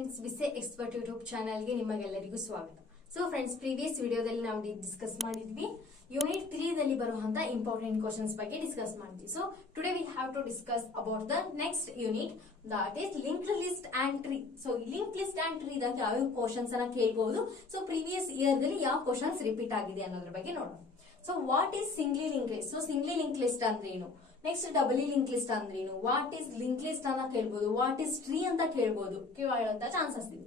Friends, ವಿಸೆ expert YouTube ಚಾನಲ್ಗೆ ನಿಮಗೆಲ್ಲರಿಗೂ ಸ್ವಾಗತ. ಸೊ ಫ್ರೆಂಡ್ಸ್, ಪ್ರೀವಿಯಸ್ ವಿಡಿಯೋದಲ್ಲಿ ನಾವು ಡಿಸ್ಕಸ್ ಮಾಡಿದ್ವಿ ಯೂನಿಟ್ 3 ದಲ್ಲಿ ಬರುವಂತ ಇಂಪಾರ್ಟೆಂಟ್ ಕ್ವಶನ್ಸ್ ಬಗ್ಗೆ ಡಿಸ್ಕಸ್ ಮಾಡಿದ್ವಿ. So today we have to discuss about the next unit, that is linked list and tree. So link list and tree ದಾಗ ಯಾವ ಕ್ವಶನ್ಸ್ ಅನ್ನ ಕೇಳಬಹುದು, ಸೊ ಪ್ರೀವಿಯಸ್ ಇಯರ್ ದಲ್ಲಿ ಯಾವ ಕ್ವಶನ್ಸ್ ರಿಪೀಟ್ ಆಗಿದೆ ಅನ್ನೋದ್ರ ಬಗ್ಗೆ ನೋಡೋಣ. So what is singly link list? So singly link list ಅಂದ್ರೆ ಏನು? ನೆಕ್ಸ್ಟ್ ಡಬಲಿ ಲಿಂಕ್ ಲಿಸ್ಟ್ ಅಂದ್ರೆ ಏನು? ವಾಟ್ ಈಸ್ ಲಿಂಕ್ ಲಿಸ್ಟ್ ಅನ್ನ ಕೇಳಬಹುದು, ವಾಟ್ ಈಸ್ ಟ್ರೀ ಅಂತ ಕೇಳಬಹುದು, ಕೇಳುವಂತ ಚಾನ್ಸಸ್ ಇದೆ.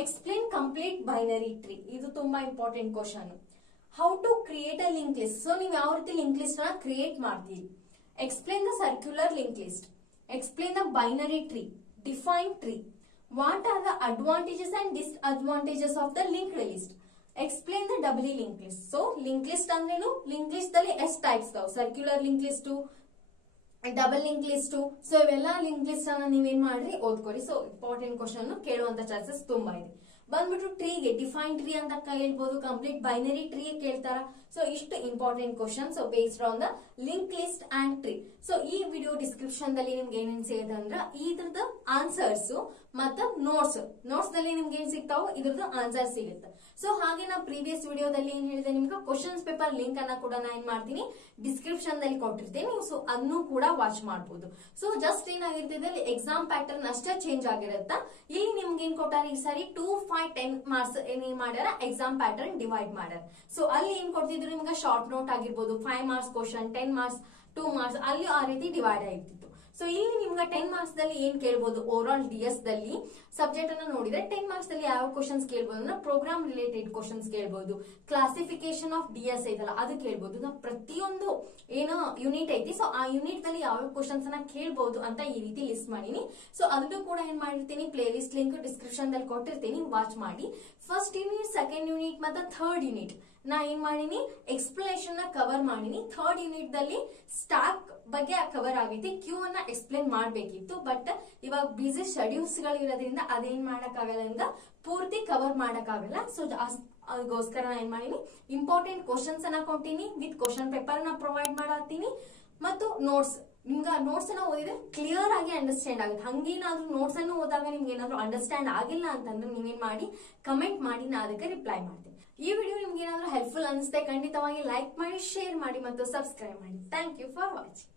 ಎಕ್ಸ್ಪ್ಲೇನ್ ಕಂಪ್ಲೀಟ್ ಬೈನರಿ ಟ್ರೀ, ಇದು ತುಂಬಾ important question. How to create a link list, so ನೀವು ಯಾವ ರೀತಿ ಲಿಂಕ್ ಲಿಸ್ಟ್ ಅನ್ನ ಕ್ರಿಯೇಟ್ ಮಾಡ್ತೀರಿ. Explain the circular link list, explain the binary tree, define tree, what are the advantages and disadvantages of the linked list, explain the doubly link list. So link list ಅಂದ್ರೇನು? Link list ದಲ್ಲಿ ಎಷ್ಟು types ಇದಾವೆ? Circular link list, double link list. So ಇವೆಲ್ಲ link list ಅನ್ನ ನೀವೇನ್ ಮಾಡ್ರಿ, ಓದ್ಕೊರಿ. So important question ಕೇಳುವಂತ chances ತುಂಬಾ ಇದೆ. ಬಂದ್ಬಿಟ್ಟು ಟ್ರೀಗೆ ಡಿಫೈನ್ ಟ್ರೀ ಅಂತ ಕೇಳ್ಬೋದು, ಕಂಪ್ಲೀಟ್ ಬೈನರಿ ಟ್ರೀ ಕೇಳ್ತಾರ. ಸೊ ಇಷ್ಟು important question. So based on the link list and tree. So ಈ ವಿಡಿಯೋ ಡಿಸ್ಕ್ರಿಪ್ಷನ್ ದಲ್ಲಿ ನಿಮ್ಗೆ ಏನೇನ್ ಸಿಗುತ್ತೆ ಅಂದ್ರ ಇದ್ರದ ಆನ್ಸರ್ಸ್ ಮತ್ತ ನೋಟ್ಸ್ ದಲ್ಲಿ ನಿಮ್ಗೆ ಏನ್ ಸಿಗ್ತಾವ, ಇದ್ರದ್ದು ಆನ್ಸರ್ ಸಿಗುತ್ತೆ. ಸೊ ಹಾಗೆ ನಾ ಪ್ರೀವಿಯಸ್ ವಿಡಿಯೋದಲ್ಲಿ ಏನ್ ಹೇಳಿದೆ ನಿಮ್ಗೆ, ಕ್ವಶನ್ಸ್ ಪೇಪರ್ ಲಿಂಕ್ ಅನ್ನ ಕೂಡ ನಾ ಏನ್ ಮಾಡ್ತೀನಿ, ಡಿಸ್ಕ್ರಿಪ್ಷನ್ ದಲ್ಲಿ ಕೊಟ್ಟಿರ್ತೇನೆ. ಸೊ ಅದನ್ನು ಕೂಡ ವಾಚ್ ಮಾಡಬಹುದು. ಸೊ ಜಸ್ಟ್ ಏನಾಗಿರ್ತದೆ, ಎಕ್ಸಾಮ್ ಪ್ಯಾಟರ್ನ್ ಅಷ್ಟೇ ಚೇಂಜ್ ಆಗಿರುತ್ತಾ. ಇಲ್ಲಿ ನಿಮ್ಗೆ ಏನ್ ಕೊಟ್ಟಾರ ಈ ಸಾರಿ 2, 5, 10 ಮಾರ್ಕ್ಸ್ ಏನ್ ಮಾಡ್ಯಾರ, ಎಕ್ಸಾಮ್ ಪ್ಯಾಟರ್ನ್ ಡಿವೈಡ್ ಮಾಡ್ಯಾರ. ಸೊ ಅಲ್ಲಿ ಏನ್ ಕೊಡ್ತಿದ್ರು ನಿಮ್ಗೆ, ಶಾರ್ಟ್ ನೋಟ್ ಆಗಿರ್ಬೋದು, 5 ಮಾರ್ಕ್ಸ್ ಕ್ವಶನ್, 10 ಮಾರ್ಕ್ಸ್, 2 ಮಾರ್ಕ್ಸ್, ಅಲ್ಲಿ ಆ ರೀತಿ ಡಿವೈಡ್ ಆಗಿರ್ತಿತ್ತು. ಸೊ ಇಲ್ಲಿ ನಿಮ್ಗೆ 10 ಮಾರ್ಕ್ಸ್ ದಲ್ಲಿ ಏನ್ ಕೇಳ್ಬೋದು, ಓವರ್ ಆಲ್ ಡಿಎಸ್ ದಲ್ಲಿ ಸಬ್ಜೆಕ್ಟ್ ಅನ್ನ ನೋಡಿದ್ರೆ 10 ಮಾರ್ಕ್ಸ್ ದಲ್ಲಿ ಯಾವ ಕ್ವಶನ್ಸ್ ಕೇಳ್ಬೋದು ಅಂದ್ರೆ, ಪ್ರೋಗ್ರಾಮ್ ರಿಲೇಟೆಡ್ ಕ್ವಶನ್ಸ್ ಕೇಳ್ಬೋದು, ಕ್ಲಾಸಿಫಿಕೇಶನ್ ಆಫ್ ಡಿಎಸ್ ಐತಲ್ಲ ಅದು ಕೇಳ್ಬೋದು. ನಾವು ಪ್ರತಿಯೊಂದು ಏನೋ ಯೂನಿಟ್ ಐತಿ, ಸೊ ಆ ಯೂನಿಟ್ ದಲ್ಲಿ ಯಾವ ಕ್ವಶನ್ಸ್ ಅನ್ನ ಕೇಳ್ಬೋದು ಅಂತ ಈ ರೀತಿ ಲಿಸ್ಟ್ ಮಾಡೀನಿ. ಸೊ ಅದನ್ನು ಕೂಡ ಏನ್ ಮಾಡಿರ್ತೀನಿ, ಪ್ಲೇ ಲಿಸ್ಟ್ ಲಿಂಕ್ ಡಿಸ್ಕ್ರಿಪ್ಷನ್ ದಲ್ಲಿ ಕೊಟ್ಟಿರ್ತೀನಿ, ವಾಚ್ ಮಾಡಿ. ಫಸ್ಟ್ ಯೂನಿಟ್, ಸೆಕೆಂಡ್ ಯೂನಿಟ್ ಮತ್ತೆ ಥರ್ಡ್ ಯೂನಿಟ್ ನಾ ಏನ್ ಮಾಡೀನಿ, ಎಕ್ಸ್ಪ್ಲನೇಷನ್ ನ ಕವರ್ ಮಾಡೀನಿ. ಥರ್ಡ್ ಯೂನಿಟ್ ದಲ್ಲಿ ಸ್ಟಾಕ್ ಬಗ್ಗೆ ಕವರ್ ಆಗೈತಿ, ಕ್ಯೂ ಅನ್ನ ಎಕ್ಸ್ಪ್ಲೇನ್ ಮಾಡ್ಬೇಕಿತ್ತು. ಬಟ್ ಇವಾಗ ಬಿಸಿ ಶೆಡ್ಯೂಲ್ಸ್ ಗಳು ಇರೋದ್ರಿಂದ ಅದೇನ್ ಮಾಡಕ್ ಆಗಲ್ಲ, ಪೂರ್ತಿ ಕವರ್ ಮಾಡಕ್ ಆಗಲ್ಲ. ಸೊ ಅದಕ್ಕೋಸ್ಕರ ನಾ ಏನ್ ಮಾಡೀನಿ, ಇಂಪಾರ್ಟೆಂಟ್ ಕ್ವಶನ್ಸ್ ಅನ್ನ ಕೊಟ್ಟಿನಿ, ವಿತ್ ಕ್ವಶನ್ ಪೇಪರ್ ನ ಪ್ರೊವೈಡ್ ಮಾಡತ್ತೀನಿ. ಮತ್ತು ನೋಟ್ಸ್, ನಿಮ್ಗೆ ನೋಟ್ಸ್ ಅನ್ನ ಓದಿದ್ರೆ ಕ್ಲಿಯರ್ ಆಗಿ ಅಂಡರ್ಸ್ಟ್ಯಾಂಡ್ ಆಗುತ್ತೆ. ಹಂಗೇನಾದ್ರೂ ನೋಟ್ಸ್ ಅನ್ನು ಓದಾಗ ನಿಮ್ಗೆ ಏನಾದ್ರು ಅಂಡರ್ಸ್ಟ್ಯಾಂಡ್ ಆಗಿಲ್ಲ ಅಂತಂದ್ರೆ ನೀವೇನ್ ಮಾಡಿ, ಕಮೆಂಟ್ ಮಾಡಿ, ನಾ ಅದಕ್ಕೆ ರಿಪ್ಲೈ ಮಾಡ್ತೀನಿ. ಈ ವಿಡಿಯೋ ನಿಮ್ಗೆ ಏನಾದ್ರೂ ಹೆಲ್ಪ್ಫುಲ್ ಅನಿಸುತ್ತೆ, ಖಂಡಿತವಾಗಿ ಲೈಕ್ ಮಾಡಿ, ಶೇರ್ ಮಾಡಿ ಮತ್ತು ಸಬ್ಸ್ಕ್ರೈಬ್ ಮಾಡಿ. Thank you for watching.